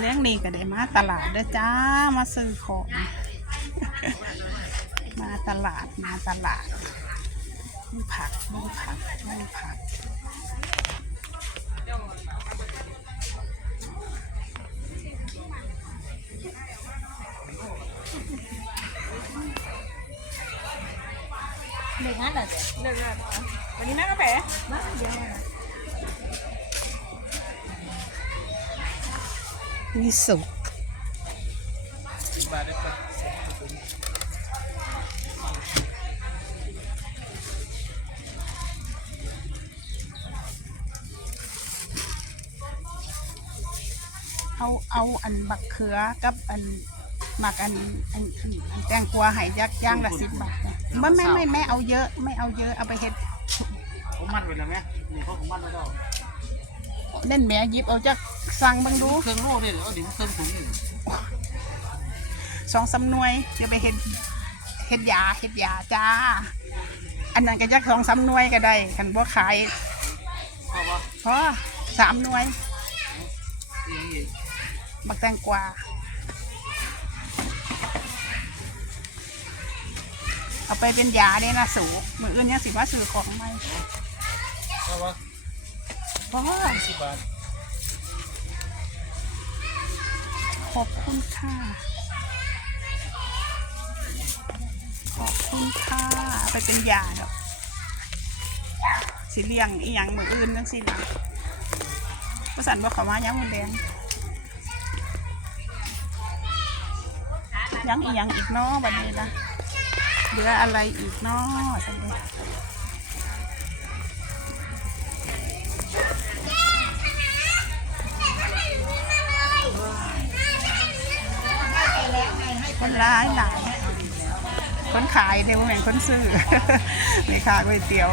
เลี้ยงนี่ก็ได้มาตลาดเด้อจ้ามาซื้อของ มาตลาดมาตลาดดูผักดูผักดูผักเด็กงั้นเหรอเจ๊เลิกแล้ววันนี้แม่กาแฟบ้าเดี๋ยว มีสุกเอาเอาอันบักเขือกับอันหมักอันอันอันอันแตงกวาใหายยักย่างละสิบบาทนะไม่ไม่ไม่ไม่เอาเยอะ ไม่เอาเยอะเอาไปเฮ็ด ผมมัดไว้แล้วไหมนี่เขาผมมัดไว้แล้ว เล่นแหม่หยิบเอาจากสั่งเบังดูเครื่องโล่เนี่ยเดี๋ยวเอาดินเครื่องถุงนี่สองสำนวยอย่าไปเฮ็ดเฮ็ดยาเฮ็ดยาจ้า อันนั้นก็จักสองสำนวยก็ได้คันบ่ขายเพราะว่าพอสามหน่วยอย่างนี้บักแตงกวาเอาไปเป็นยาเนี่ยนะสูมืออื่นเนี่ยสิว่าซื้อของไหมเพราะว่า พอสิบบาทขอบคุณค่ะ ขอบคุณค่ะ ไปเป็นยาดอกสิเลี้ยงอีหยังมืออื่นจังสินะประสันว่าเขามายังมันแดงยังอีหยังอีกเนาะบัดนี้นะเหลืออะไรอีกเนาะสันเด คนร้ายหลายคนขายเนี่ยเหมือนคนซื้อไม่ค้าก๋วยเตี๋ยว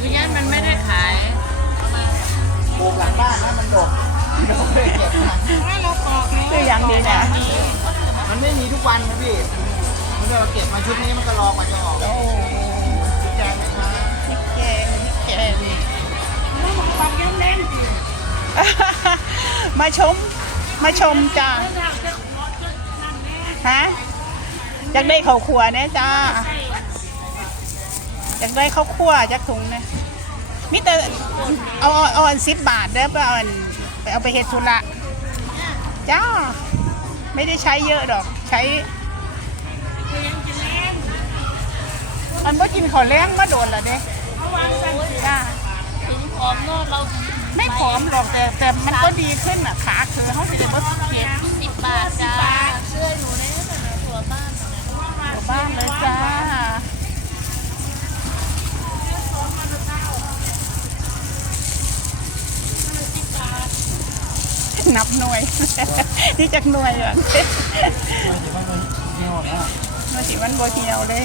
วิญญาณมันไม่ได้ขายปลูกหลังบ้านนะมันดกดกเลยเก็บมาคืออย่างดีเนี่ยมันไม่มีทุกวันนะพี่มันเราเก็บมาชุดนี้มันก็รอกว่าจะออก มาชม มาชมจ้าฮะอยากได้ข้าวคั่วเนี่ยจ้าอยากได้ข้าวคั่วจักถุงเนี่ยมิแต่เอาเอาเอาอันสิบบาทเด้อไปเอาอันไปเอาไปเฮ็ดธุระจ้า ไม่ได้ใช้เยอะดอก ใช้อันว่ากินข้าวแล้งมาโดนแล้วเด้จ้าถึงผอมโลดเรา ไม่ผอมหรอกแต่แต่มันก็ดีขึ้นอะขาคือเขาจะได้บ่เขียนสิบบาทจ้าเชื่อหนูนะถั่วบ้านบ้านเลยจ้านับหน่วยที่จากหน่วยอะเหี่ยวนะมาสิมันโบเหี่ยวเลย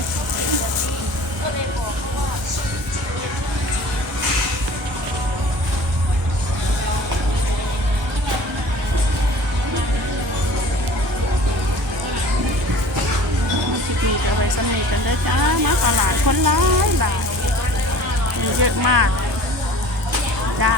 หลายหลายมีเยอะมาก จ้า